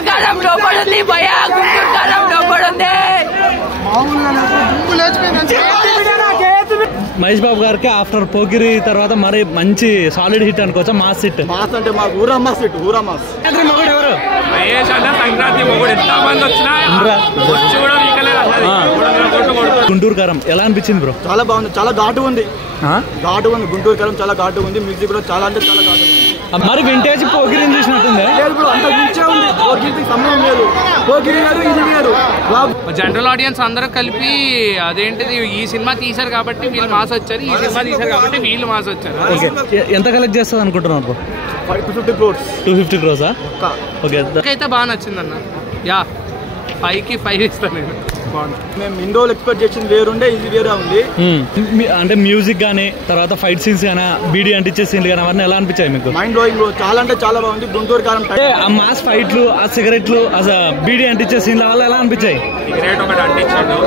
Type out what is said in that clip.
గుంటూరు కాలం లోపడుంది భయ గుంటూరు కాలం లోపడుంది మహేష్ బాబు గారికి ఆఫ్టర్ పోకిరి తర్వాత మరి మంచి సాలిడ్ హిట్ అనుకోవచ్చా? Mass hit. మాస్ అంటే మాకు ఊరా మాస్ హిట్. ఊరా మాస్ మొగుడు ఎవరు? మహేష్ అన్న సంక్రాంతి మొగుడు ఎంత మంది వచ్చినా గుంటూరు కారం ఎలా అనిపించింది బ్రో? చాలా బాగుంది. చాలా ఘాటు ఉంది. గుంటూరు కారం చాలా ఘాటు ఉంది. మ్యూజిక్ కూడా చాలా అంటే చాలా ఘాటు ఉంది. మరి వింటేజ్ పోకిరిని చూసినట్టుందా? లేదు బ్రో, అంత మించే ఉంది. పోకిరికి సమయం లేదు. పోకిరి గారు ఇది గారు జనరల్ ఆడియన్స్ అందరూ కలిపి అదేంటిది ఈ సినిమా తీశారు కాబట్టి వీళ్ళు మాస్ వచ్చారు, ఈ సినిమా తీశారు కాబట్టి వీళ్ళు మాస్ వచ్చారు. ఎంత కలెక్ట్ చేస్తుంది అనుకుంటున్నారు? 250 crores. 250 crores. ఓకే, అయితే బాగా నచ్చింది అన్న. యా 5కి 5 ఇస్తాను నేను. మేము ఇన్ని రోజులు ఎక్స్పెక్ట్ చేసింది వేరుండే, ఇది వేరే ఉంది. అంటే మ్యూజిక్ గానీ తర్వాత ఫైట్ సీన్స్ గానీ బీడీ అంటించే సీన్లు కానీ అవన్నీ ఎలా అనిపించాయి మీకు? Mind blowing. చాలా అంటే చాలా బాగుంది. గుంటూరు కారం ఆ మాస్ ఫైట్లు, ఆ సిగరెట్లు, బీడీ అంటించే సీన్ల వల్ల ఎలా అనిపించాయి? సిగరెట్ ఒకటి అంటించాడు.